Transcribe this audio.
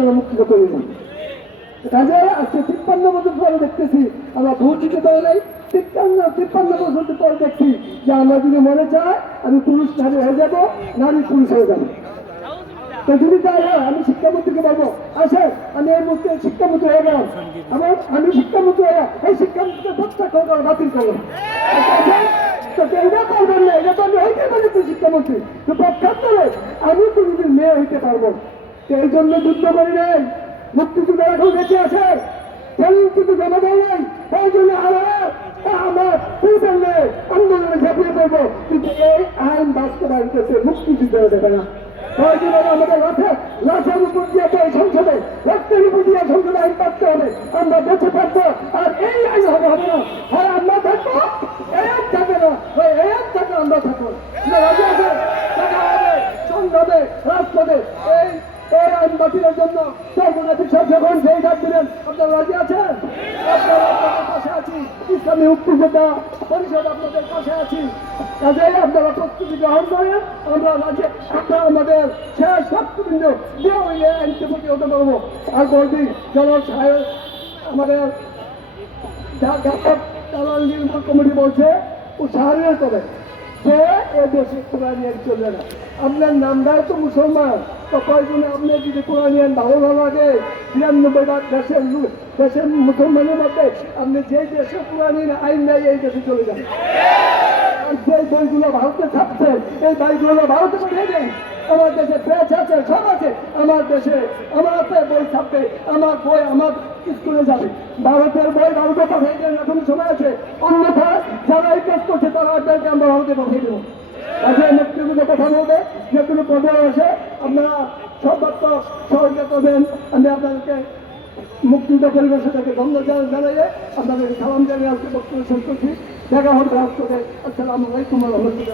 আমরা মুক্তিত করি না। কাজে আজকে দেখতেছি, আমরা ভোট দিতে দেখছি যে আমরা যদি মনে চাই আমি পুরুষ নারী হয়ে যাব, নারী পুরুষ হয়ে যাব। তো যদি তাই হয়, আমি শিক্ষামন্ত্রীকে বলব, আসেন, আমি এই মুহূর্তে শিক্ষামন্ত্রী হয়ে গেলাম। আমার আমি শিক্ষামন্ত্রী হয়ে এই শিক্ষামন্ত্রীকে প্রত্যাখ্যান করা বাতিল করলাম। আমি হইতে পারি আমি কোনোদিন মেয়ে হইতে পারব এই জন্য যুদ্ধ করি নাই। মুক্তিযুদ্ধ এখন বেঁচে আছে। কিন্তু জমা দেয় নাই। এই জন্য আমার আন্দোলনে ঝাঁপিয়ে পড়ব। কিন্তু এই আইন বাস্তবায়ন করতে মুক্তিযুদ্ধ দেবে না। আমাদের রথে এই আইন বাতিলের জন্য সর্বনাথী সব যখন সেই ডাক দিলেন, আপনারা রাজি আছেন? আপনাদের পাশে আছি। ইসলামী মুক্তিযোদ্ধা পরিষদ আপনাদের পাশে আছি। কাজেই আপনারা প্রস্তুতি গ্রহণ করেন, আমরা রাজি, আমরা আমাদের শেষ শক্তবিন্দ দিয়ে ওই আইনকে প্রতিহত করব। আর বলবি জন সাহেব, আমাদের দালাল নির্মাণ কমিটি বলছে সাহায্য করে যে এ দেশে চলবে না। আপনার নামটাও তো মুসলমান। তো কয়েকজনে আপনি যদি কোরআনিয়ান ভালো ভালো লাগে। বিরানব্বই ভাগ দেশের দেশের মুসলমানের মধ্যে আপনি যে দেশে কোরআনিয়ান আইন নেই এই দেশে চলে যান। যে বইগুলো ভারতে ছাপছেন এই বইগুলো ভারতে পাঠিয়ে দেন। আমার দেশে প্রেস আছে, সব আছে। আমার দেশে, আমার বই ছাপবে আমার বই আমার স্কুলে যাবে। ভারতের বই ভারতে পাঠিয়ে দেন, এখন সময় আছে। অন্যথায় যারা এই কাজ করছে, তারা আপনাকে আমরা ভারতে পাঠিয়ে দেবো। মুক্তিযুদ্ধ কথা বলবে। যে কোনো পদে আসে আপনারা সর্বাত্মক সহযোগিতা করবেন। আমি আপনাদেরকে মুক্তিযুদ্ধ পরিবেশে থেকে ধন্যবাদ জানাইয়ে আপনাদের সালাম জানিয়ে আজকে বক্তব্য শেষ করছি। দেখা হবে রাষ্ট্রকে আসসালামু আলাইকুম রহমতুল্লাহ।